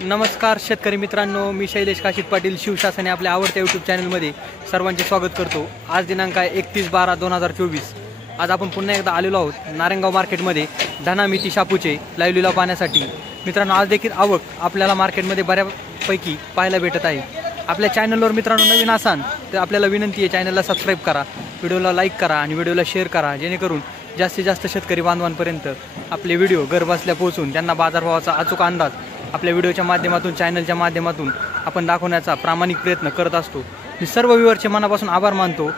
नमस्कार शेतकरी मित्रांनो, मी शैलेश काशीत पाटील शिवशासन आपल्या आवडत्या यूट्यूब चॅनलमध्ये सर्वांचे स्वागत करतो। आज दिनांक आहे 31/12/2024। आज आपण पुन्हा एकदा आलेलो आहोत नारायणगाव मार्केटमध्ये धना मेथी शापूचे लाईव्ह लिलाव पाहण्यासाठी। मित्रांनो, आज देखील आवक आपल्याला मार्केटमध्ये बऱ्यापैकी पाहायला भेटत आहे। आपल्या चॅनलवर मित्रांनो नवीन असाल तर आपल्याला विनंती आहे, चॅनलला सबस्क्राईब करा, व्हिडिओला लाईक करा आणि व्हिडिओला शेअर करा, जेणेकरून जास्तीत जास्त शेतकरी बांधवांपर्यंत आपले व्हिडिओ घरबसल्या पोहोचून त्यांना बाजारभावाचा अचूक अंदाज आपल्या व्हिडिओच्या माध्यमातून, चॅनलच्या माध्यमातून आपण दाखवण्याचा प्रामाणिक प्रयत्न करत असतो। मी सर्व व्ह्यूअरचे मनापासून आभार मानतो,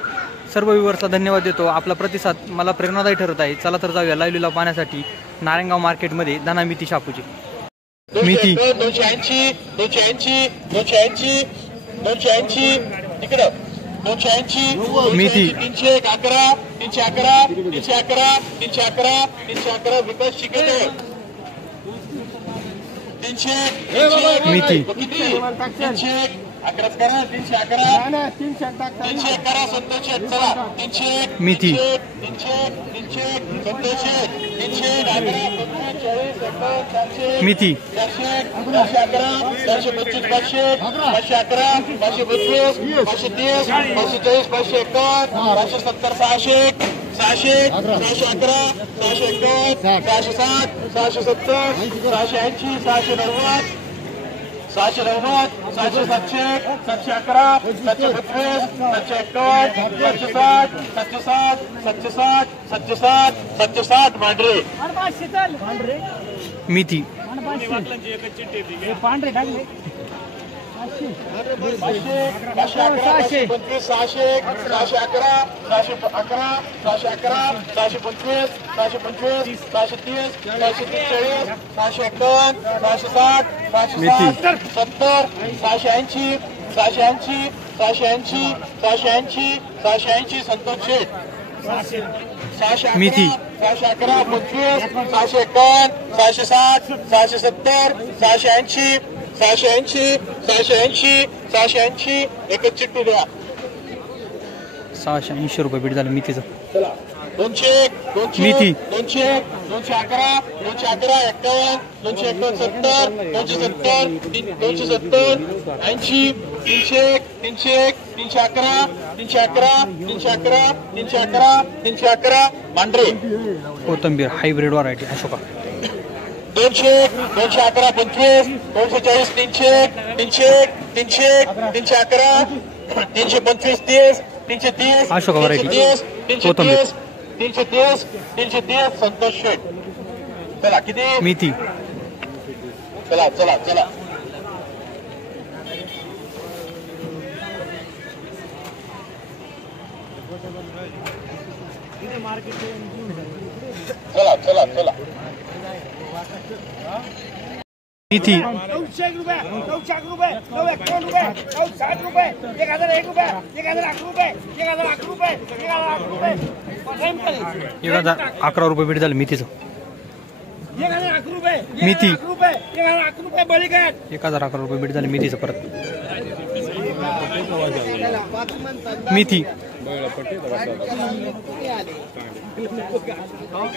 सर्व व्ह्यूअर्सला धन्यवाद देतो। आपला प्रतिसाद मला प्रेरणादायी ठरत आहे। चला तर जाऊया लाईव्ह लिलाव पाहण्यासाठी नारायणगाव मार्केटमध्ये धना मेथी शापूची मेथी 280 280 280 280 तिकडं 280 मेथी 311 311 311 311 311 विकास शिकवते 300 मेथी 311 करा 311 300 करा 700 चला 300 मेथी 300 700 300 मेथी 411 425 511 532 530 540 551 570 600 600 611 651 660 670 680 690 690 700 711 725 751 760 760 760 760 मांडरे मेथी पांढरे टाकले 611 611 611 611 611 625 625 630 640 651 660 660 70 680 680 680 680 680 संतोष शेठ मेथी 611 25 651 660 670 680 680 680 680 एकच चिट्टी द्या 680 रुपये बीट झालं मेथीचं। चला 200 200 मेथी 200 211 211 51 271 270 270 80 300 300 311 311 311 311 311 मांडरे कोथंबीर hybrid variety Ashoka 200 211 25 240 300 300 300 311 325 30 330 Ashoka variety 330 कोथंबीर 330 330 संतोष शेठ चला किती मेथी चला चला चला चला चला चला मेथी 900 रुपये 900 रुपये 951 रुपये 960 रुपये 1001 रुपये 1001 रुपये 1001 रुपये 1001 रुपये 1011 रुपये बीट झालं मेथीचं। 1001 रुपये मेथी 1001 रुपये बळी काय 1011 रुपये बीट झालं मेथीचं। परत मेथी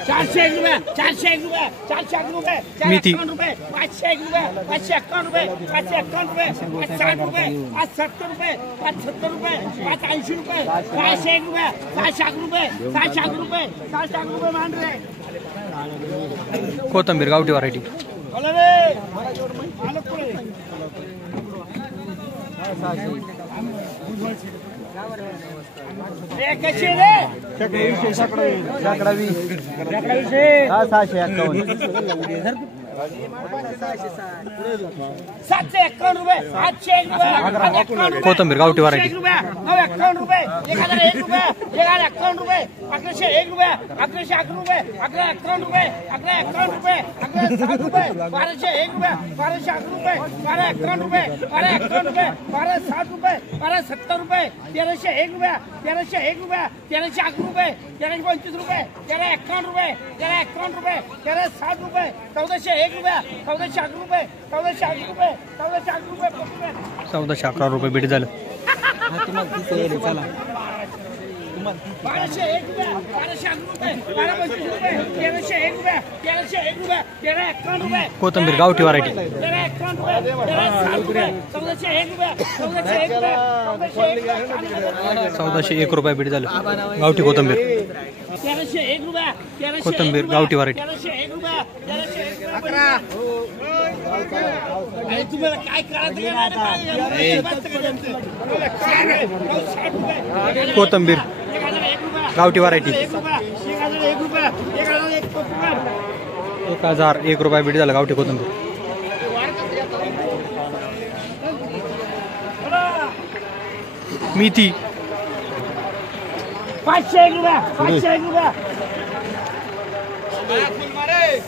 401 रुपये 401 रुपये 401 रुपये मेथी 501 रुपये 551 रुपये 551 रुपये 560 रुपये 570 रुपये 570 रुपये 580 रुपये 501 रुपये 500 रुपये 500 रुपये 500 रुपये मान रे कोथंबीर गावठी व्हरायटी बोला रे मालक पुढे रे कशी रे 751 रुपये 801 रुपये कोथंबीर गावठी व्हरायटी 951 रुपये 1001 रुपये 1051 रुपये 1101 रुपये 1101 रुपये 1151 रुपये 1151 रुपये 1160 रुपये 1201 रुपये 1201 रुपये 1251 रुपये 1251 रुपये 1260 रुपये 1270 रुपये 1301 रुपये 1301 रुपये 1301 रुपये 1325 रुपये 1351 रुपये 1351 रुपये 1360 रुपये 1401 रुपये 1401 रुपये 1401 रुपये 1401 रुपये 1411 रुपये बीट झालं। 1201 रुपये 1201 रुपये 1225 रुपये 1301 रुपये 1301 रुपये 1351 रुपये कोथंबीर गावठी व्हरायटी 1351 रुपये 7 रुपये 1401 रुपये 1401 रुपये 1401 रुपये बीट झालं गावठी कोथंबीर 1301 रुपये कोथंबीर गावठी व्हरायटी 1301 रुपये 11 तुम्हाला काय करायचं कोथंबीर गावठी व्हरायटी 1001 रुपये 1001 रुपये बीट झालं गावठी कोथंबीर मेथी 501 रुपये 501 रुपये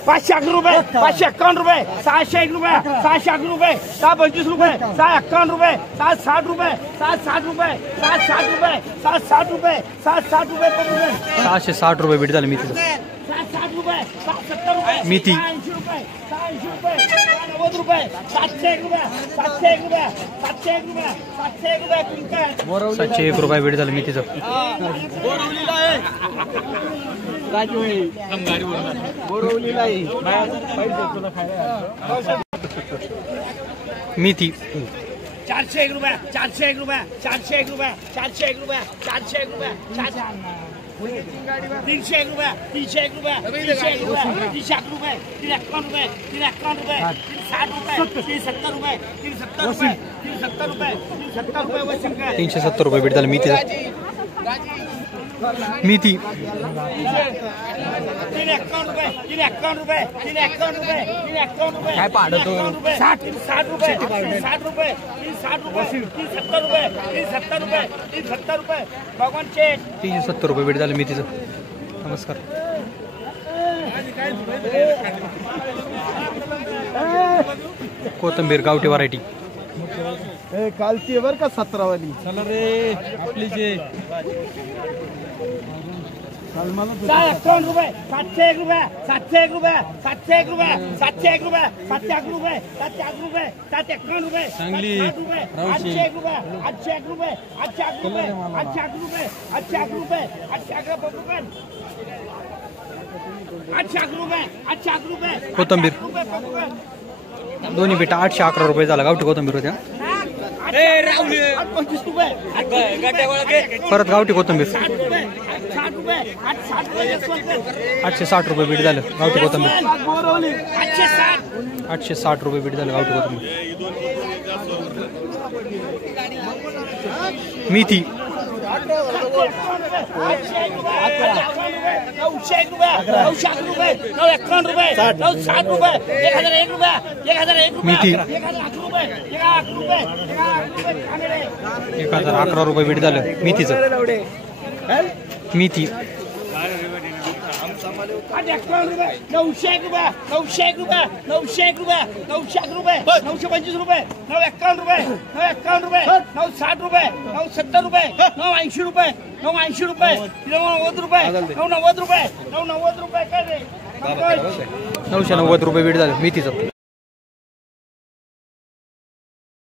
511 रुपये 551 रुपये 601 रुपये 611 रुपये 625 रुपये 651 रुपये 760 रुपये 760 रुपये 760 रुपये 760 रुपये 760 रुपये 660 रुपये बीट झालं मेथीचं 760 रुपये 770 रुपये मेथी 80 रुपये 90 रुपये 701 रुपये 701 रुपये 701 रुपये 701 रुपये 701 रुपये बीट झालं मेथीचं मेथी 401 रुपये 401 रुपये 401 रुपये 401 रुपये 401 रुपये 301 रुपये 301 रुपये 301 रुपये 301 रुपये 351 रुपये 351 रुपये 360 रुपये 370 रुपये 370 रुपये 370 रुपये 370 रुपये बीट झालं मेथीचं मेथी 351 रुपये 351 रुपये 351 रुपये 351 रुपये काय पाडतो 60 रुपये 60 रुपये 60 रुपये 370 रुपये 370 रुपये 370 रुपये भगवान शेठ 370 रुपये बीट झालं मेथीचं नमस्कार कोथंबीर गावठी व्हरायटी कालची बर का 17 वाली चला रे आपली जे 751 रुपये 701 रुपये 701 रुपये 701 रुपये 701 रुपये 701 रुपये 701 रुपये 751 रुपये चांगली 801 रुपये 801 रुपये 801 रुपये 801 रुपये 801 रुपये 801 रुपये 801 रुपये कोथंबीर दोन्ही बेटा 811 रुपये झाला गावठी कोथंबीर होत्या 25 रुपये परत गावठी कोथंबीर 60 रुपये 860 रुपये बीट झालं गावठी कोथंबीर 860 860 रुपये बीट झालं गावठी कोथंबीर मेथी 901 रुपये 951 रुपये 960 रुपये 1001 रुपये 1001 रुपये मेथी 1 रुपये 1 रुपये 1011 रुपये बीट झालं मेथीचं मेथी 901 रुपये 901 रुपये 901 रुपये 901 रुपये 901 रुपये 925 रुपये 951 रुपये 951 रुपये 960 रुपये 970 रुपये 980 रुपये 980 रुपये 990 रुपये 990 रुपये 990 रुपये काय रे 990 रुपये बीट झालं मेथीचं